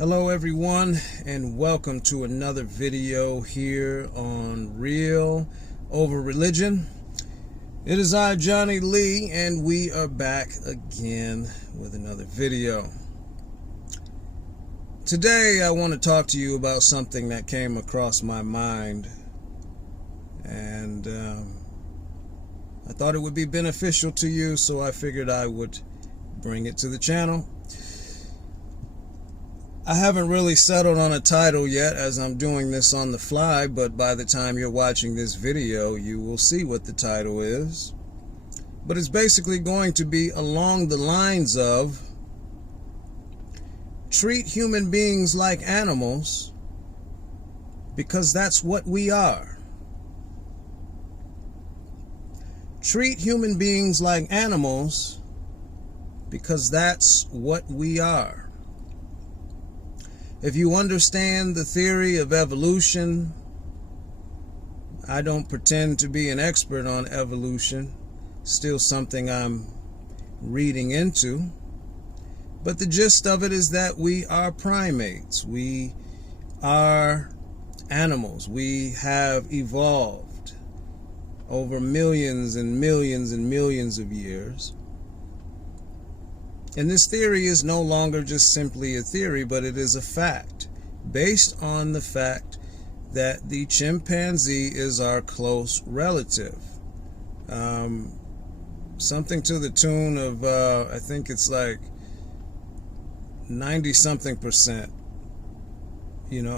Hello everyone, and welcome to another video here on Real Over Religion. It is I, Johnny Lee, and we are back again with another video. Today I want to talk to you about something that came across my mind, and I thought it would be beneficial to you, so I figured I would bring it to the channel. I haven't really settled on a title yet, as I'm doing this on the fly, but by the time you're watching this video, you will see what the title is. But it's basically going to be along the lines of treat human beings like animals, because that's what we are. Treat human beings like animals, because that's what we are. If you understand the theory of evolution, I don't pretend to be an expert on evolution, still something I'm reading into, but the gist of it is that we are primates. We are animals. We have evolved over millions and millions and millions of years. And this theory is no longer just simply a theory, but it is a fact, based on the fact that the chimpanzee is our close relative. Something to the tune of, I think it's like 90-something%,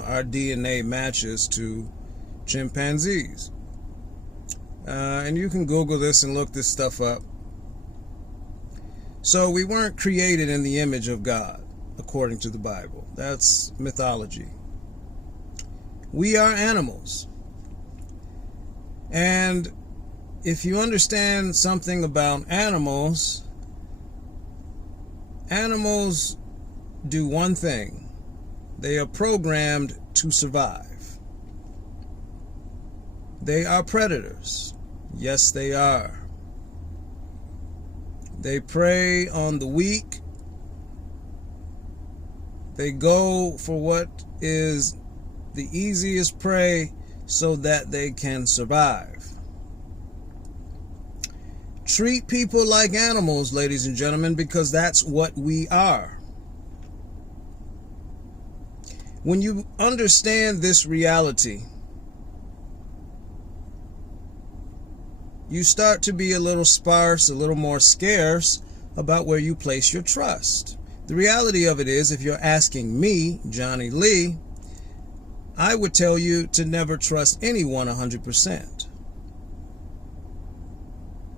our DNA matches to chimpanzees. And you can Google this and look this stuff up. So we weren't created in the image of God, according to the Bible. That's mythology. We are animals. And if you understand something about animals, animals do one thing. They are programmed to survive. They are predators. Yes, they are. They prey on the weak. They go for what is the easiest prey so that they can survive. Treat people like animals, ladies and gentlemen, because that's what we are. When you understand this reality, you start to be a little sparse, a little more scarce about where you place your trust. The reality of it is, if you're asking me, Johnny Lee, I would tell you to never trust anyone 100%.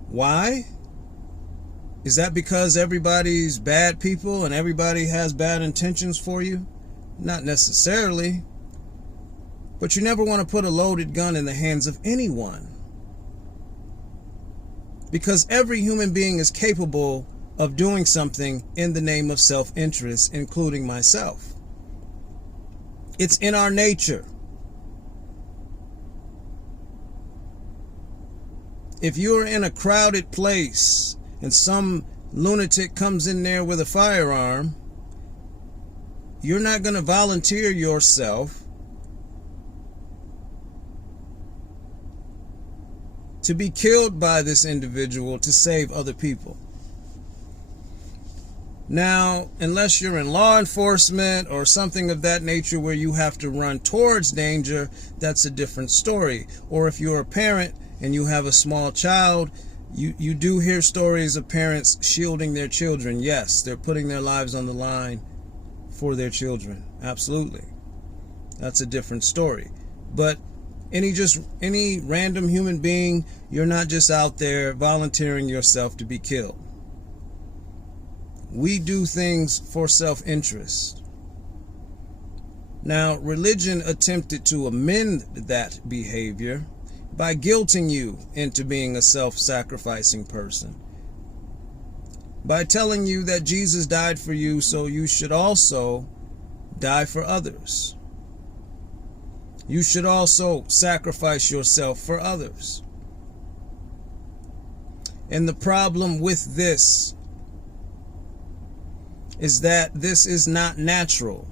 Why? Is that because everybody's bad people and everybody has bad intentions for you? Not necessarily. But you never want to put a loaded gun in the hands of anyone, because every human being is capable of doing something in the name of self-interest, including myself. It's in our nature. If you're in a crowded place and some lunatic comes in there with a firearm, you're not going to volunteer yourself to be killed by this individual to save other people. Now, unless you're in law enforcement or something of that nature where you have to run towards danger, that's a different story. Or if you're a parent and you have a small child, you do hear stories of parents shielding their children. Yes, they're putting their lives on the line for their children. Absolutely. That's a different story. But any random human being, you're not just out there volunteering yourself to be killed. We do things for self-interest. Now, religion attempted to amend that behavior by guilting you into being a self-sacrificing person, by telling you that Jesus died for you, so you should also die for others. You should also sacrifice yourself for others. And the problem with this is that this is not natural.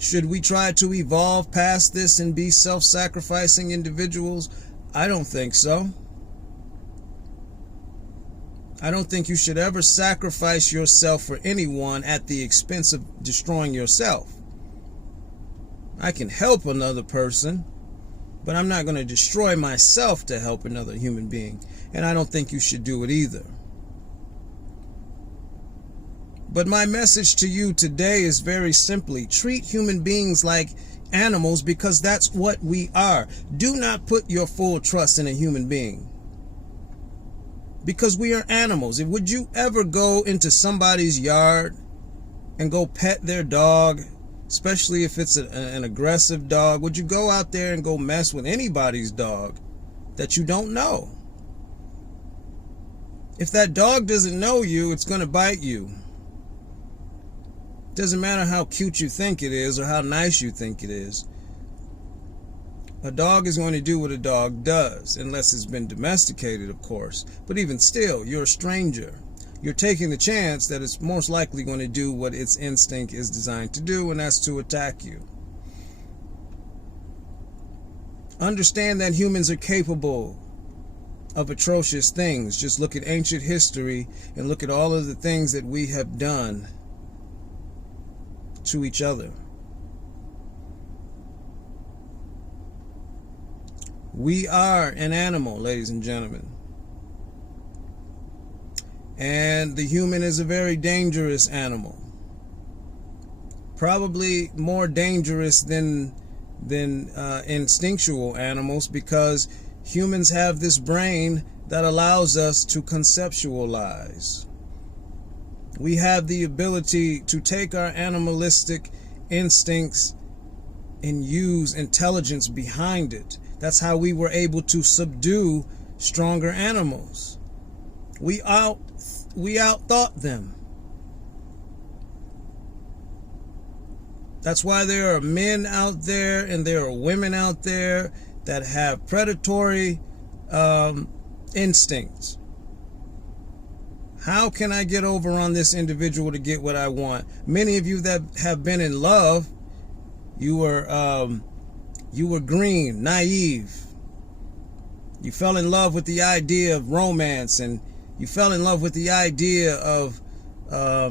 Should we try to evolve past this and be self-sacrificing individuals? I don't think so. I don't think you should ever sacrifice yourself for anyone at the expense of destroying yourself. I can help another person, but I'm not going to destroy myself to help another human being. And I don't think you should do it either. But my message to you today is very simply, treat human beings like animals, because that's what we are. Do not put your full trust in a human being, because we are animals. Would you ever go into somebody's yard and go pet their dog, especially if it's an aggressive dog? Would you go out there and go mess with anybody's dog that you don't know? If that dog doesn't know you, it's going to bite you. Doesn't matter how cute you think it is or how nice you think it is. A dog is going to do what a dog does, unless it's been domesticated, of course. But even still, you're a stranger. You're taking the chance that it's most likely going to do what its instinct is designed to do, and that's to attack you. Understand that humans are capable of atrocious things. Just look at ancient history and look at all of the things that we have done to each other. We are an animal, ladies and gentlemen. And the human is a very dangerous animal. Probably more dangerous than instinctual animals, because humans have this brain that allows us to conceptualize. We have the ability to take our animalistic instincts and use intelligence behind it. That's how we were able to subdue stronger animals. We outthought them. That's why there are men out there and there are women out there that have predatory instincts. How can I get over on this individual to get what I want? Many of you that have been in love, you were green, naive. You fell in love with the idea of romance, and you fell in love with the idea of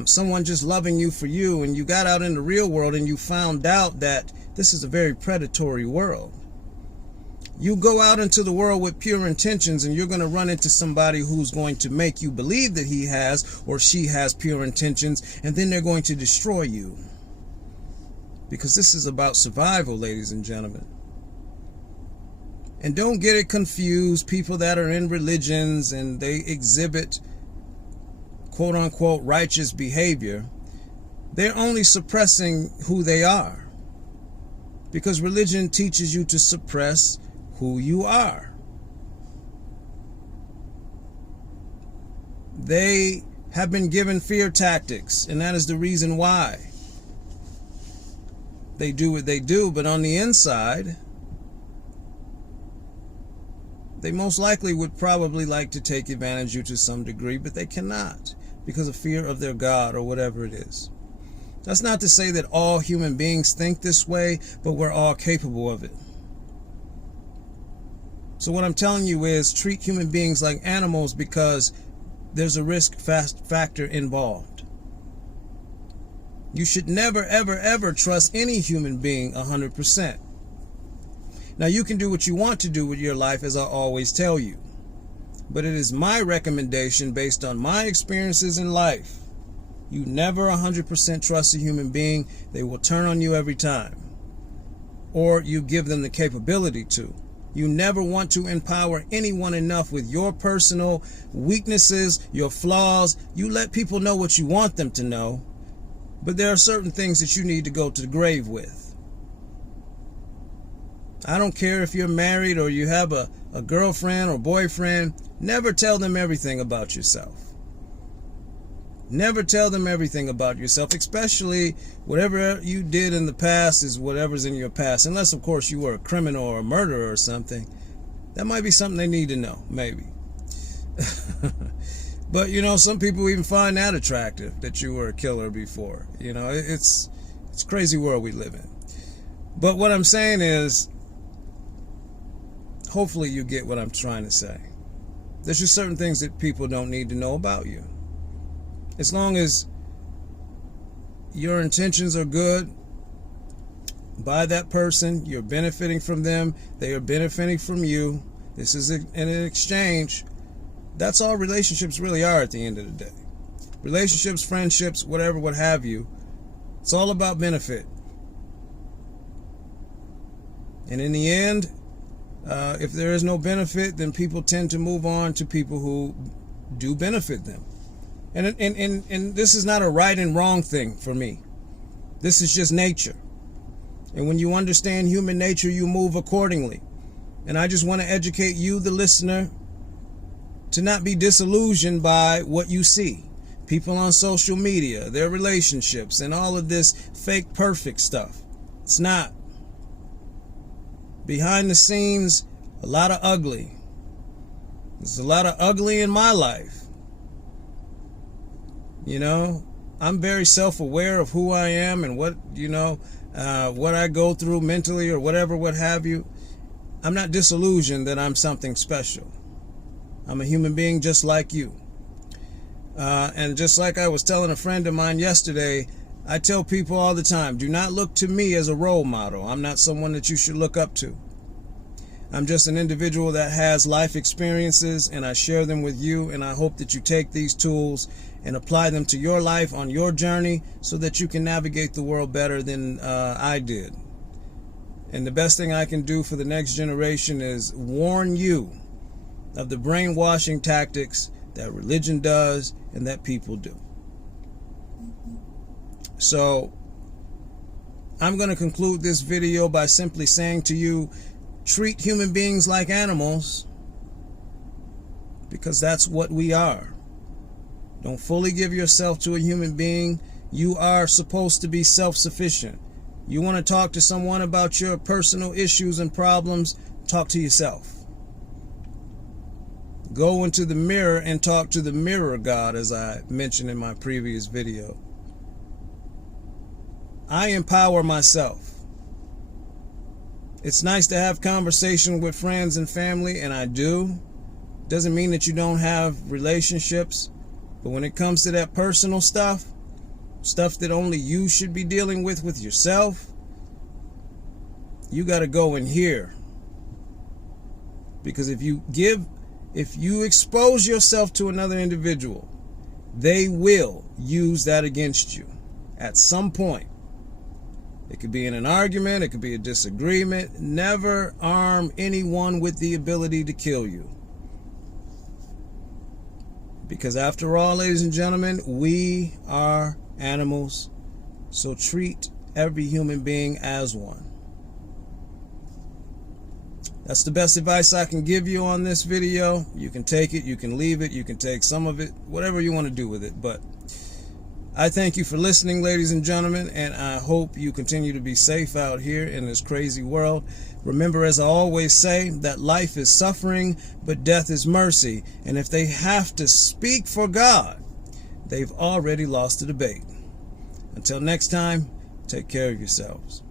someone just loving you for you, and you got out in the real world and you found out that this is a very predatory world. You go out into the world with pure intentions, and you're going to run into somebody who's going to make you believe that he has or she has pure intentions, and then they're going to destroy you. Because this is about survival, ladies and gentlemen. And don't get it confused. People that are in religions and they exhibit quote unquote righteous behavior, they're only suppressing who they are. Because religion teaches you to suppress who you are. They have been given fear tactics, and that is the reason why they do what they do. But on the inside, they most likely would probably like to take advantage of you to some degree, but they cannot because of fear of their God or whatever it is. That's not to say that all human beings think this way, but we're all capable of it. So what I'm telling you is treat human beings like animals, because there's a risk factor involved. You should never, ever, ever trust any human being 100%. Now, you can do what you want to do with your life, as I always tell you. But it is my recommendation, based on my experiences in life, you never 100% trust a human being. They will turn on you every time. Or you give them the capability to. You never want to empower anyone enough with your personal weaknesses, your flaws. You let people know what you want them to know. But there are certain things that you need to go to the grave with. I don't care if you're married or you have a girlfriend or boyfriend. Never tell them everything about yourself. Never tell them everything about yourself, especially whatever you did in the past is whatever's in your past. Unless, of course, you were a criminal or a murderer or something. That might be something they need to know, maybe. But, you know, some people even find that attractive, that you were a killer before. You know, it's a crazy world we live in. But what I'm saying is, hopefully you get what I'm trying to say. There's just certain things that people don't need to know about you. As long as your intentions are good by that person, you're benefiting from them, they are benefiting from you, this is an exchange. That's all relationships really are at the end of the day. Relationships, friendships, whatever, what have you, it's all about benefit. And in the end, if there is no benefit, then people tend to move on to people who do benefit them. And this is not a right and wrong thing for me. This is just nature. And when you understand human nature, you move accordingly. And I just want to educate you, the listener, to not be disillusioned by what you see. People on social media, their relationships, and all of this fake perfect stuff. It's not. Behind the scenes, a lot of ugly. There's a lot of ugly in my life. You know, I'm very self-aware of who I am and what, what I go through mentally or whatever, what have you. I'm not disillusioned that I'm something special. I'm a human being just like you. And just like I was telling a friend of mine yesterday, I tell people all the time, do not look to me as a role model. I'm not someone that you should look up to. I'm just an individual that has life experiences, and I share them with you, and I hope that you take these tools and apply them to your life on your journey so that you can navigate the world better than I did. And the best thing I can do for the next generation is warn you of the brainwashing tactics that religion does and that people do. So I'm going to conclude this video by simply saying to you, treat human beings like animals, because that's what we are. Don't fully give yourself to a human being. You are supposed to be self-sufficient. You want to talk to someone about your personal issues and problems, talk to yourself. Go into the mirror and talk to the mirror God, as I mentioned in my previous video. I empower myself. It's nice to have conversation with friends and family, and I do. Doesn't mean that you don't have relationships, but when it comes to that personal stuff that only you should be dealing with yourself, you got to go in here. Because if you expose yourself to another individual, they will use that against you at some point. It could be in an argument, it could be a disagreement. Never arm anyone with the ability to kill you. Because after all, ladies and gentlemen, we are animals. So treat every human being as one. That's the best advice I can give you on this video. You can take it, you can leave it, you can take some of it, whatever you want to do with it. But I thank you for listening, ladies and gentlemen, and I hope you continue to be safe out here in this crazy world. Remember, as I always say, that life is suffering, but death is mercy. And if they have to speak for God, they've already lost the debate. Until next time, take care of yourselves.